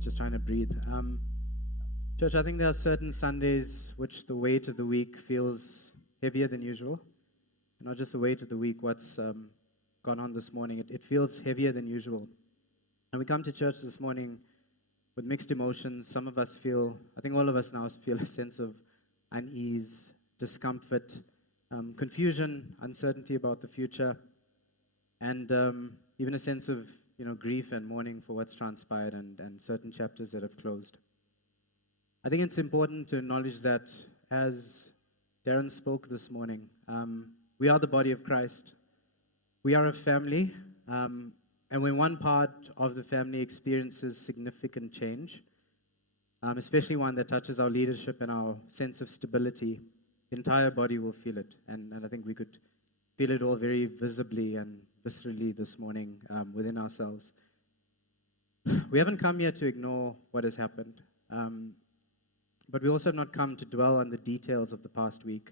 just trying to breathe. Church, I think there are certain Sundays which the weight of the week feels heavier than usual. Not just the weight of the week, what's gone on this morning. It feels heavier than usual. And we come to church this morning with mixed emotions. Some of us feel, I think all of us now feel a sense of unease, discomfort, confusion, uncertainty about the future, and even a sense of grief and mourning for what's transpired and certain chapters that have closed. I think it's important to acknowledge that as Darren spoke this morning, we are the body of Christ. We are a family, and when one part of the family experiences significant change, especially one that touches our leadership and our sense of stability, the entire body will feel it. And I think we could feel it all very visibly and viscerally this morning within ourselves. We haven't come here to ignore what has happened, but we also have not come to dwell on the details of the past week.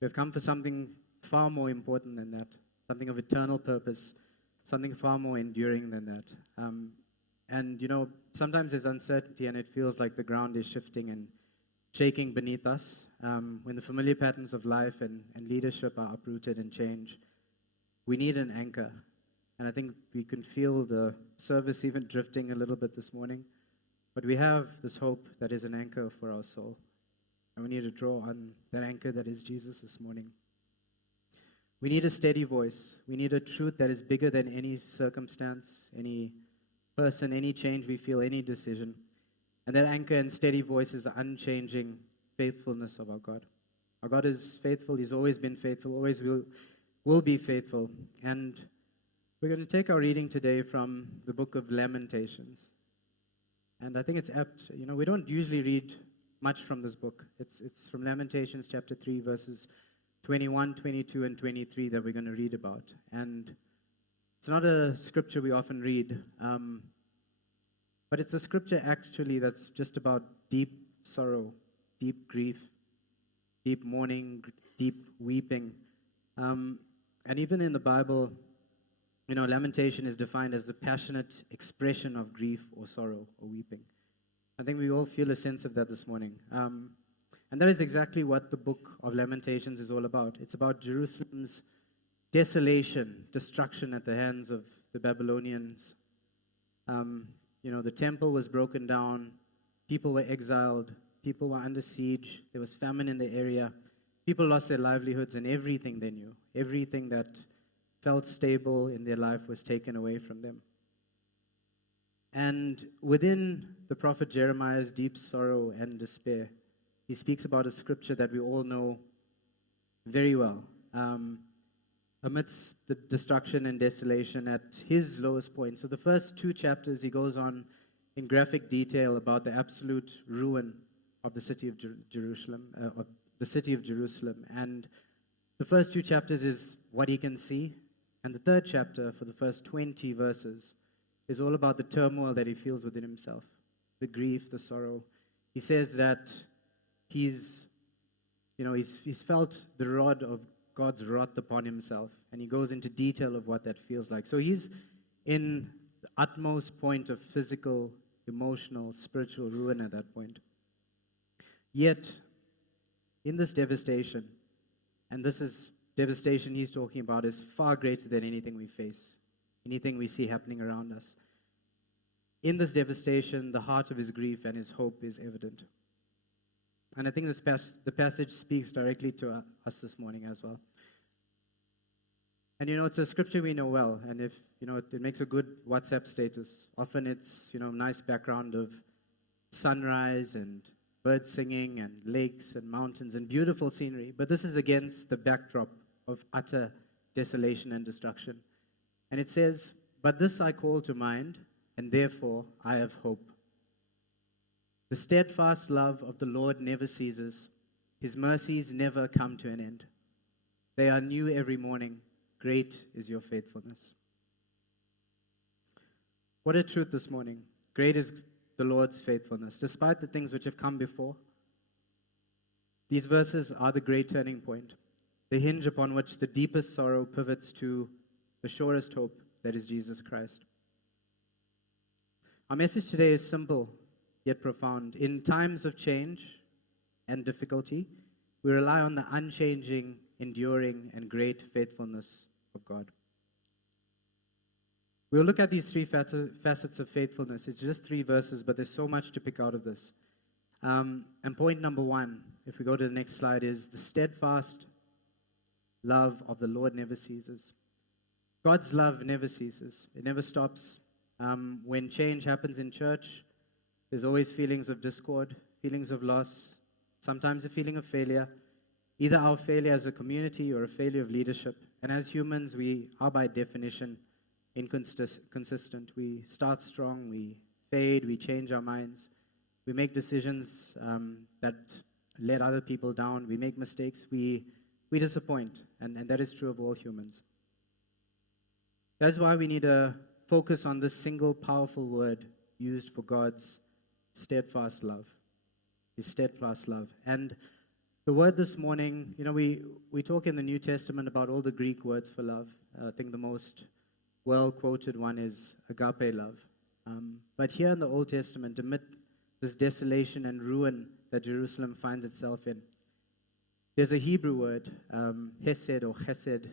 We have come for something far more important than that, something of eternal purpose, something far more enduring than that. And sometimes there's uncertainty and it feels like the ground is shifting and shaking beneath us. When the familiar patterns of life and leadership are uprooted and change, we need an anchor. And I think we can feel the service even drifting a little bit this morning. But we have this hope that is an anchor for our soul. And we need to draw on that anchor that is Jesus this morning. We need a steady voice. We need a truth that is bigger than any circumstance, any person, any change we feel, any decision. And that anchor and steady voice is the unchanging faithfulness of our God. Our God is faithful. He's always been faithful, always will be faithful. And we're going to take our reading today from the book of Lamentations. And I think it's apt. We don't usually read much from this book. It's from Lamentations chapter 3, verses 21, 22, and 23 that we're going to read about. And it's not a scripture we often read, but it's a scripture actually that's just about deep sorrow, deep grief, deep mourning, deep weeping. And even in the Bible, lamentation is defined as the passionate expression of grief or sorrow or weeping. I think we all feel a sense of that this morning. And that is exactly what the book of Lamentations is all about. It's about Jerusalem's desolation, destruction at the hands of the Babylonians. The temple was broken down. People were exiled. People were under siege. There was famine in the area. People lost their livelihoods and everything they knew. Everything that felt stable in their life was taken away from them. And within the prophet Jeremiah's deep sorrow and despair, he speaks about a scripture that we all know very well. Amidst the destruction and desolation at his lowest point. So the first 2 chapters, he goes on in graphic detail about the absolute ruin of the city of Jerusalem, of the city of Jerusalem. And the first 2 chapters is what he can see. And the 3rd chapter, for the first 20 verses, is all about the turmoil that he feels within himself, the grief, the sorrow. He says that he's felt the rod of God's wrath upon himself, and he goes into detail of what that feels like. So he's in the utmost point of physical, emotional, spiritual ruin at that point. Yet, in this devastation, and this is devastation he's talking about, is far greater than anything we face, anything we see happening around us. In this devastation, the heart of his grief and his hope is evident. And I think the passage speaks directly to us this morning as well. And it's a scripture we know well, and if it makes a good WhatsApp status. Often it's nice background of sunrise and birds singing and lakes and mountains and beautiful scenery. But this is against the backdrop of utter desolation and destruction. And it says, "But this I call to mind, and therefore I have hope. The steadfast love of the Lord never ceases. His mercies never come to an end. They are new every morning. Great is your faithfulness." What a truth this morning. Great is the Lord's faithfulness. Despite the things which have come before, these verses are the great turning point, the hinge upon which the deepest sorrow pivots to the surest hope that is Jesus Christ. Our message today is simple yet profound. In times of change and difficulty, we rely on the unchanging, enduring, and great faithfulness of God. We'll look at these three facets of faithfulness. It's just 3 verses, but there's so much to pick out of this. And point number 1, if we go to the next slide, is the steadfast love of the Lord never ceases. God's love never ceases. It never stops. When change happens in church, there's always feelings of discord, feelings of loss, sometimes a feeling of failure, either our failure as a community or a failure of leadership. And as humans, we are by definition inconsistent. We start strong, we fade, we change our minds, we make decisions that let other people down, we make mistakes, we disappoint, and that is true of all humans. That's why we need to focus on this single powerful word used for God's steadfast love, His steadfast love. And the word this morning, we talk in the New Testament about all the Greek words for love. I think the most well-quoted one is agape love. But here in the Old Testament, amid this desolation and ruin that Jerusalem finds itself in, there's a Hebrew word, hesed or chesed,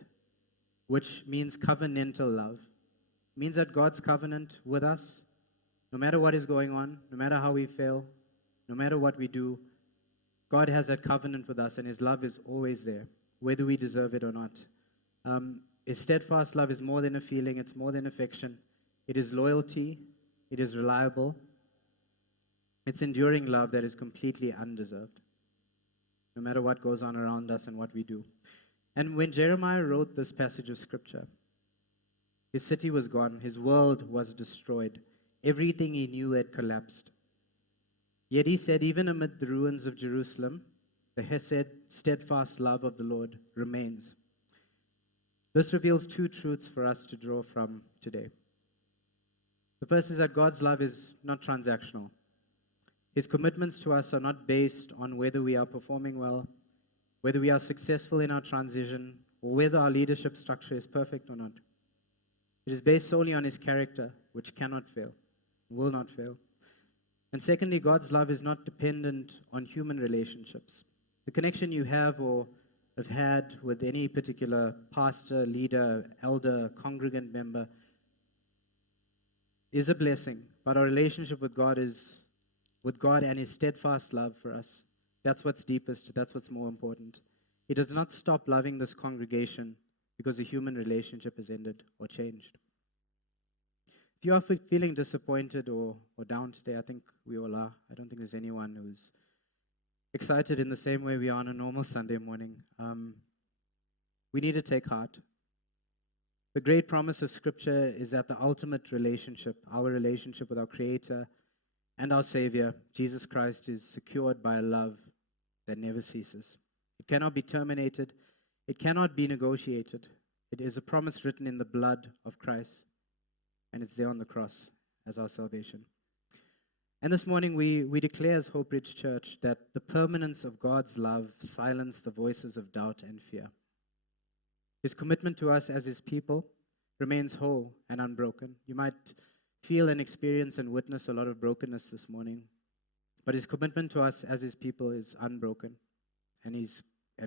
which means covenantal love. It means that God's covenant with us, no matter what is going on, no matter how we fail, no matter what we do, God has that covenant with us, and His love is always there, whether we deserve it or not. His steadfast love is more than a feeling, it's more than affection. It is loyalty, it is reliable. It's enduring love that is completely undeserved, no matter what goes on around us and what we do. And when Jeremiah wrote this passage of Scripture, his city was gone, his world was destroyed, everything he knew had collapsed. Yet he said, even amid the ruins of Jerusalem, the hesed, steadfast love of the Lord remains. This reveals 2 truths for us to draw from today. The first is that God's love is not transactional. His commitments to us are not based on whether we are performing well, whether we are successful in our transition, or whether our leadership structure is perfect or not. It is based solely on His character, which cannot fail, will not fail. And secondly, God's love is not dependent on human relationships. The connection you have or have had with any particular pastor, leader, elder, congregant member is a blessing, but our relationship with God is with God and His steadfast love for us. That's what's deepest, that's what's more important. He does not stop loving this congregation because a human relationship has ended or changed. If you are feeling disappointed or down today, I think we all are. I don't think there's anyone who's excited in the same way we are on a normal Sunday morning. We need to take heart. The great promise of Scripture is that the ultimate relationship, our relationship with our Creator and our Savior, Jesus Christ, is secured by a love that never ceases. It cannot be terminated. It cannot be negotiated. It is a promise written in the blood of Christ, and it's there on the cross as our salvation. And this morning we declare as Hope Ridge Church that the permanence of God's love silences the voices of doubt and fear. His commitment to us as His people remains whole and unbroken. You might feel and experience and witness a lot of brokenness this morning, but His commitment to us as His people is unbroken, and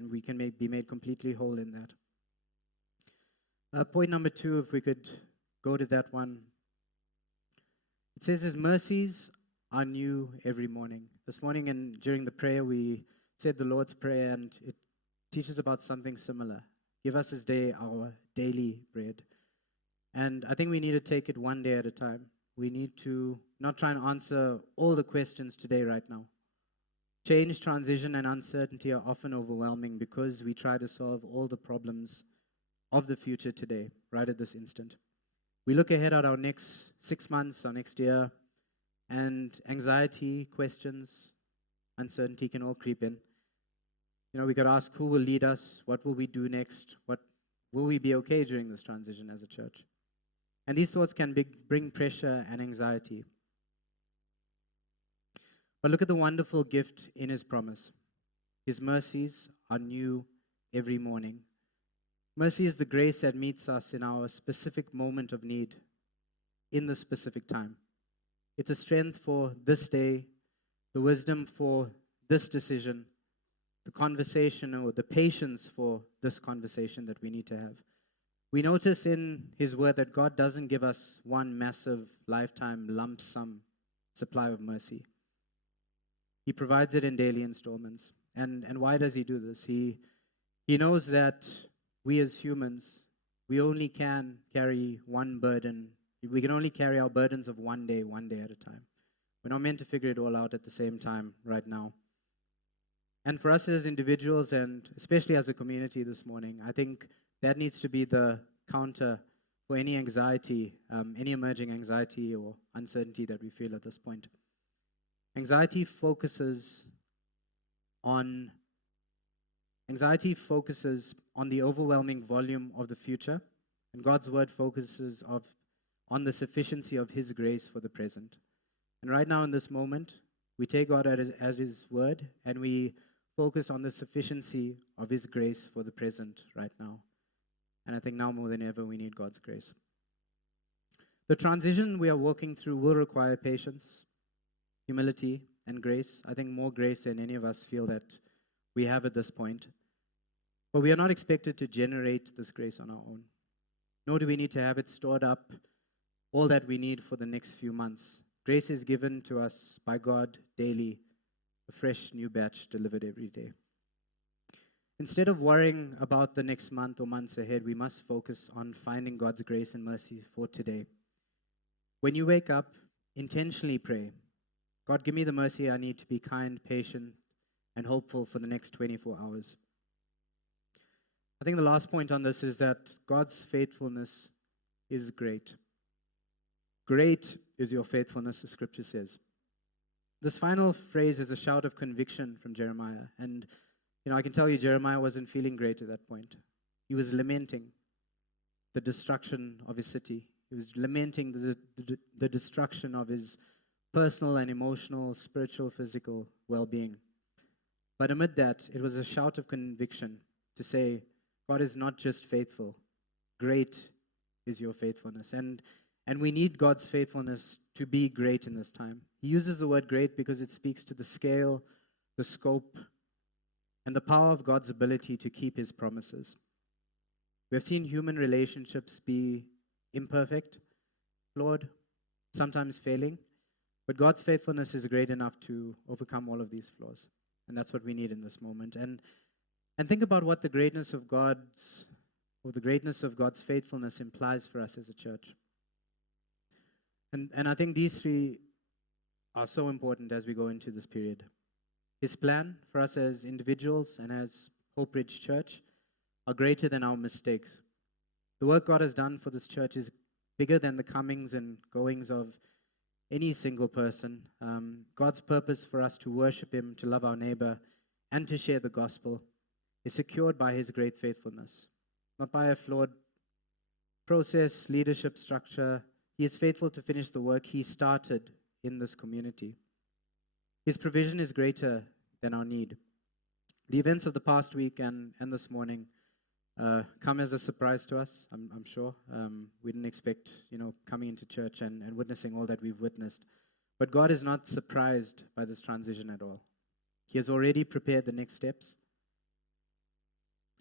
we can be made completely whole in that. Point number 2, if we could go to that one. It says His mercies are new every morning. This morning and during the prayer, we said the Lord's Prayer, and it teaches about something similar. Give us this day our daily bread. And I think we need to take it one day at a time. We need to not try and answer all the questions today right now. Change, transition, and uncertainty are often overwhelming because we try to solve all the problems of the future today, right at this instant. We look ahead at our next 6 months, our next year, and anxiety, questions, uncertainty can all creep in. We got to ask who will lead us, what will we do next, what will we be okay during this transition as a church? And these thoughts can bring pressure and anxiety. But look at the wonderful gift in His promise. His mercies are new every morning. Mercy is the grace that meets us in our specific moment of need, in the specific time. It's a strength for this day the wisdom for this decision, the conversation or the patience for this conversation that we need to have. We notice in His Word that God doesn't give us one massive lifetime lump sum supply of mercy. He provides it in daily installments. And why does He do this? He knows that we as humans, we only can carry one burden. We can only carry our burdens of one day at a time. We're not meant to figure it all out at the same time right now. And for us as individuals, and especially as a community this morning, I think that needs to be the counter for any anxiety, any emerging anxiety or uncertainty that we feel at this point. Anxiety focuses on the overwhelming volume of the future, and God's Word focuses on the sufficiency of His grace for the present. And right now in this moment, we take God as His Word, and we focus on the sufficiency of His grace for the present right now. And I think now more than ever, we need God's grace. The transition we are walking through will require patience, humility, and grace. I think more grace than any of us feel that we have at this point. But we are not expected to generate this grace on our own. Nor do we need to have it stored up, all that we need for the next few months. Grace is given to us by God daily, a fresh new batch delivered every day. Instead of worrying about the next month or months ahead, we must focus on finding God's grace and mercy for today. When you wake up, intentionally pray, God, give me the mercy I need to be kind, patient, and hopeful for the next 24 hours. I think the last point on this is that God's faithfulness is great. Great is your faithfulness, the scripture says. This final phrase is a shout of conviction from Jeremiah. And, I can tell you, Jeremiah wasn't feeling great at that point. He was lamenting the destruction of his city. He was lamenting the destruction of his personal and emotional, spiritual, physical well-being. But amid that, it was a shout of conviction to say, God is not just faithful, great is your faithfulness. And we need God's faithfulness to be great in this time. He uses the word great because it speaks to the scale, the scope, and the power of God's ability to keep His promises. We have seen human relationships be imperfect, flawed, sometimes failing, but God's faithfulness is great enough to overcome all of these flaws. And that's what we need in this moment. And think about what the greatness of God's faithfulness implies for us as a church. And I think these three are so important as we go into this period. His plan for us as individuals and as Hope Ridge Church are greater than our mistakes. The work God has done for this church is bigger than the comings and goings of any single person. God's purpose for us to worship Him, to love our neighbor, and to share the gospel is secured by His great faithfulness, not by a flawed process, leadership structure. He is faithful to finish the work He started in this community. His provision is greater than our need. The events of the past week and this morning come as a surprise to us, I'm sure. We didn't expect, coming into church and witnessing all that we've witnessed. But God is not surprised by this transition at all. He has already prepared the next steps.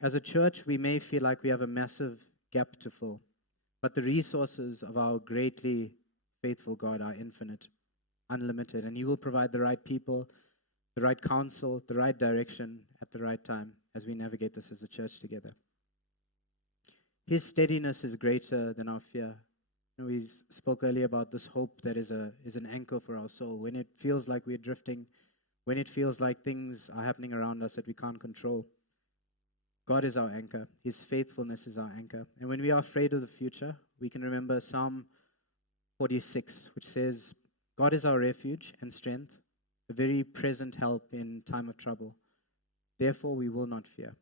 As a church, we may feel like we have a massive gap to fill, but the resources of our greatly faithful God are infinite, unlimited, and He will provide the right people, the right counsel, the right direction at the right time as we navigate this as a church together. His steadiness is greater than our fear. We spoke earlier about this hope that is an anchor for our soul. When it feels like we're drifting, when it feels like things are happening around us that we can't control, God is our anchor. His faithfulness is our anchor. And when we are afraid of the future, we can remember Psalm 46, which says, God is our refuge and strength, a very present help in time of trouble. Therefore, we will not fear.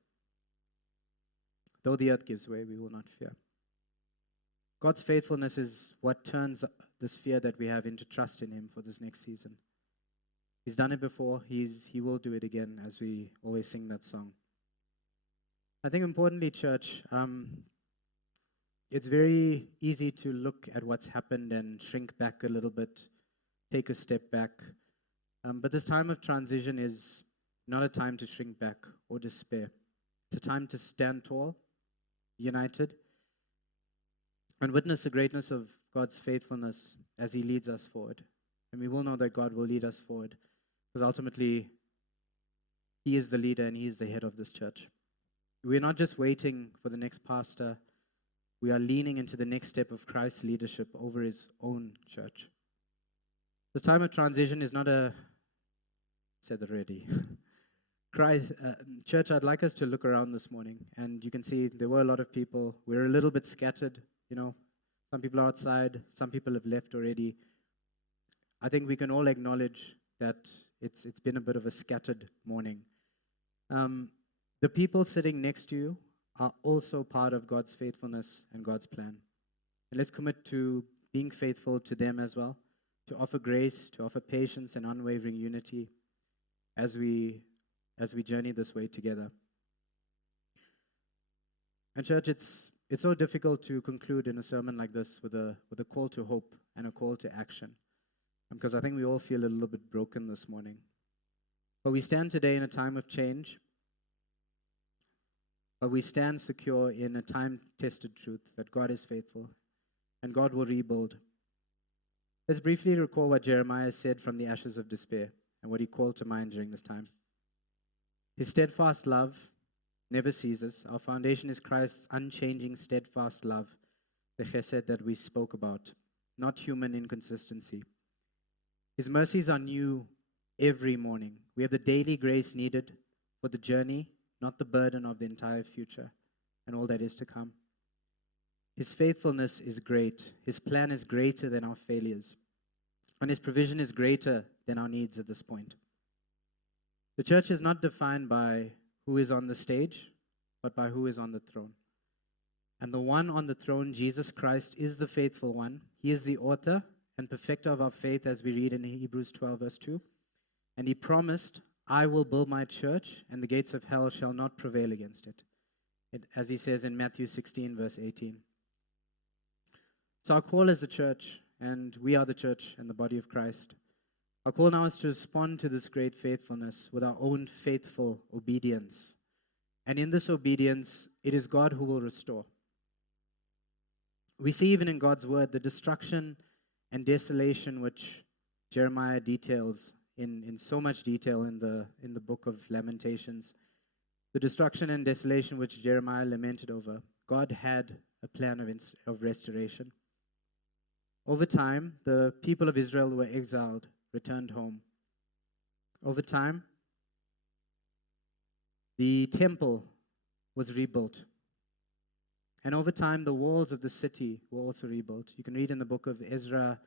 Though the earth gives way, we will not fear. God's faithfulness is what turns this fear that we have into trust in Him for this next season. He's done it before. He will do it again, as we always sing that song. I think importantly, church, it's very easy to look at what's happened and shrink back a little bit, take a step back. But this time of transition is not a time to shrink back or despair. It's a time to stand tall, united, and witness the greatness of God's faithfulness as He leads us forward. And we will know that God will lead us forward because ultimately He is the leader and He is the head of this church. We're not just waiting for the next pastor. We are leaning into the next step of Christ's leadership over His own church. The time of transition is not a... said already. Church, I'd like us to look around this morning, and you can see there were a lot of people. We're a little bit scattered, Some people are outside, some people have left already. I think we can all acknowledge that it's been a bit of a scattered morning. The people sitting next to you are also part of God's faithfulness and God's plan. And let's commit to being faithful to them as well, to offer grace, to offer patience and unwavering unity as we journey this way together. And church, it's so difficult to conclude in a sermon like this with a call to hope and a call to action, because I think we all feel a little bit broken this morning. But we stand today in a time of change, but we stand secure in a time-tested truth that God is faithful and God will rebuild. Let's briefly recall what Jeremiah said from the ashes of despair and what he called to mind during this time. His steadfast love never ceases. Our foundation is Christ's unchanging, steadfast love, the chesed that we spoke about, not human inconsistency. His mercies are new every morning. We have the daily grace needed for the journey, not the burden of the entire future and all that is to come. His faithfulness is great. His plan is greater than our failures. And His provision is greater than our needs at this point. The church is not defined by who is on the stage, but by who is on the throne. And the one on the throne, Jesus Christ, is the faithful one. He is the author and perfecter of our faith, as we read in Hebrews 12, verse 2. And He promised, I will build my church, and the gates of hell shall not prevail against it. As He says in Matthew 16, verse 18. So our call as a church, and we are the church and the body of Christ, our call now is to respond to this great faithfulness with our own faithful obedience. And in this obedience, it is God who will restore. We see even in God's word the destruction and desolation which Jeremiah details in so much detail in the book of Lamentations. The destruction and desolation which Jeremiah lamented over. God had a plan of restoration. Over time, the people of Israel who were exiled returned home. Over time, the temple was rebuilt. And over time, the walls of the city were also rebuilt. You can read in the book of Ezra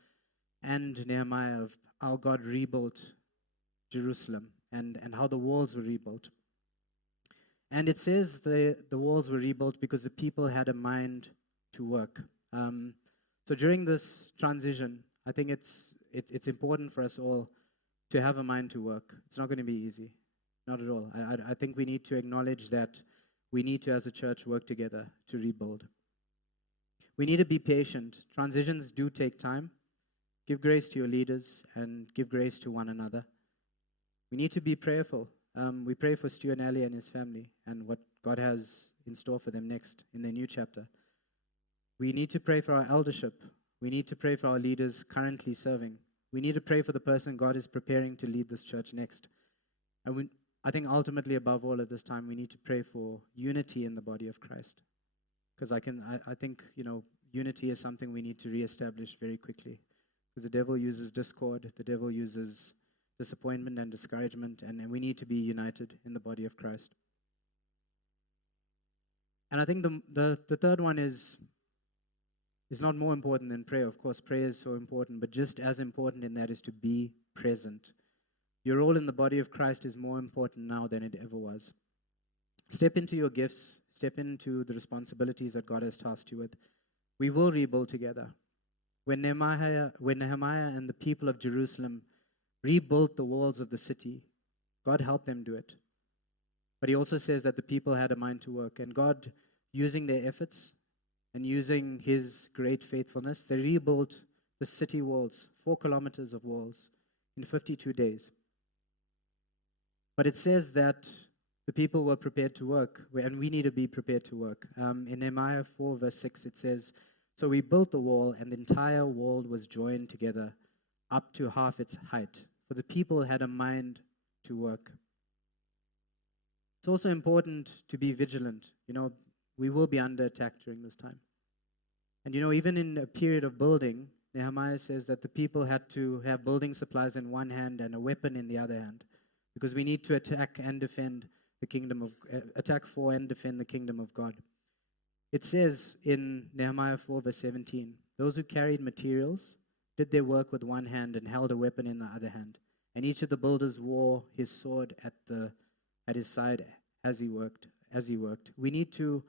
and Nehemiah of how God rebuilt Jerusalem and how the walls were rebuilt. And it says the walls were rebuilt because the people had a mind to work. So during this transition, I think it's important for us all to have a mind to work. It's not going to be easy, not at all. I think we need to acknowledge that we need to, as a church, work together to rebuild. We need to be patient. Transitions do take time. Give grace to your leaders and give grace to one another. We need to be prayerful. We pray for Stu and Ali and his family and what God has in store for them next in their new chapter. We need to pray for our eldership. We need to pray for our leaders currently serving. We need to pray for the person God is preparing to lead this church next. And I think ultimately, above all at this time, we need to pray for unity in the body of Christ. Because I think, unity is something we need to reestablish very quickly. Because the devil uses discord, the devil uses disappointment and discouragement, and we need to be united in the body of Christ. And I think the third one is not more important than prayer. Of course, prayer is so important, but just as important in that is to be present. Your role in the body of Christ is more important now than it ever was. Step into your gifts. Step into the responsibilities that God has tasked you with. We will rebuild together. When Nehemiah and the people of Jerusalem rebuilt the walls of the city, God helped them do it. But He also says that the people had a mind to work, and God, using their efforts and using His great faithfulness, they rebuilt the city walls, 4 kilometers of walls, in 52 days. But it says that the people were prepared to work, and we need to be prepared to work. In Nehemiah 4, verse 6, it says, "So we built the wall, and the entire wall was joined together up to half its height, for the people had a mind to work." It's also important to be vigilant. We will be under attack during this time. And even in a period of building, Nehemiah says that the people had to have building supplies in one hand and a weapon in the other hand, because we need to attack and defend attack for and defend the kingdom of God. It says in Nehemiah 4, verse 17, "Those who carried materials did their work with one hand and held a weapon in the other hand. And each of the builders wore his sword at his side as he worked. We need to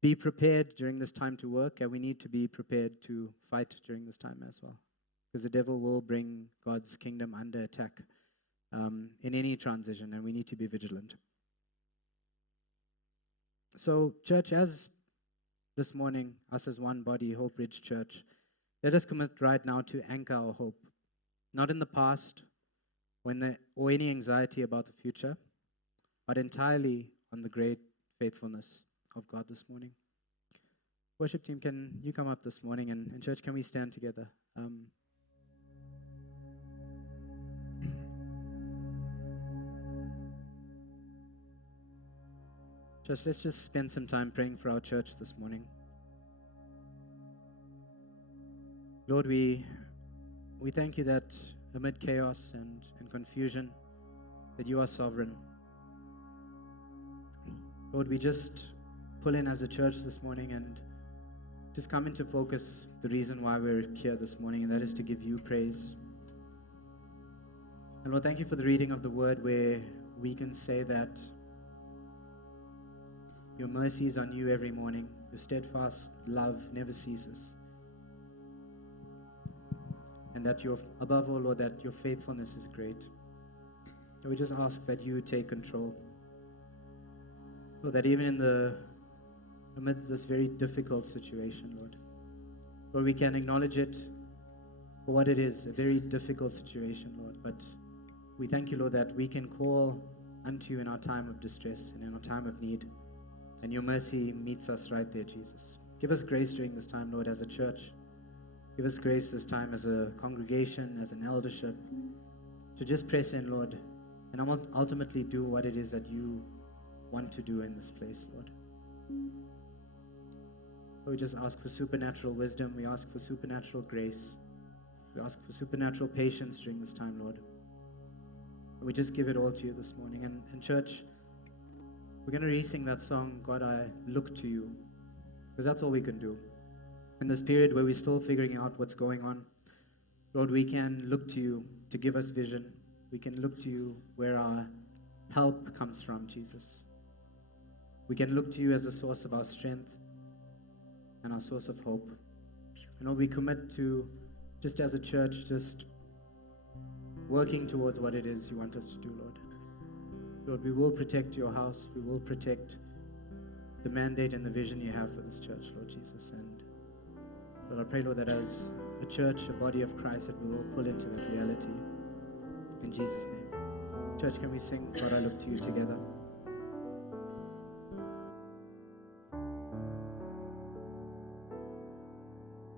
be prepared during this time to work, and we need to be prepared to fight during this time as well, because the devil will bring God's kingdom under attack in any transition, and we need to be vigilant. So, church, as this morning, us as one body, Hope Ridge Church, let us commit right now to anchor our hope, not in the past or any anxiety about the future, but entirely on the great faithfulness of God this morning. Worship team, can you come up this morning? And church, can we stand together? Church, let's just spend some time praying for our church this morning. Lord, we thank you that amid chaos and confusion, that you are sovereign. Lord, we just pull in as a church this morning and just come into focus the reason why we're here this morning, and that is to give you praise. And Lord, thank you for the reading of the word where we can say that your mercies are new every morning. Your steadfast love never ceases. And that above all, Lord, that your faithfulness is great. So we just ask that you take control. Lord, that even amid this very difficult situation, Lord, we can acknowledge it for what it is, a very difficult situation, Lord. But we thank you, Lord, that we can call unto you in our time of distress and in our time of need. And your mercy meets us right there, Jesus. Give us grace during this time, Lord, as a church. Give us grace this time as a congregation, as an eldership, to just press in, Lord, and ultimately do what it is that you want to do in this place, Lord. We just ask for supernatural wisdom. We ask for supernatural grace. We ask for supernatural patience during this time, Lord. And we just give it all to you this morning. And church, we're going to re-sing that song, God, I Look to You, because that's all we can do. In this period where we're still figuring out what's going on, Lord, we can look to you to give us vision. We can look to you where our help comes from, Jesus. We can look to you as a source of our strength and our source of hope. And Lord, we commit to, just as a church, just working towards what it is you want us to do, Lord. Lord, we will protect your house. We will protect the mandate and the vision you have for this church, Lord Jesus. And Lord, I pray, Lord, that as a church, a body of Christ, that we will pull into that reality. In Jesus' name. Church, can we sing, God, I Look to You together?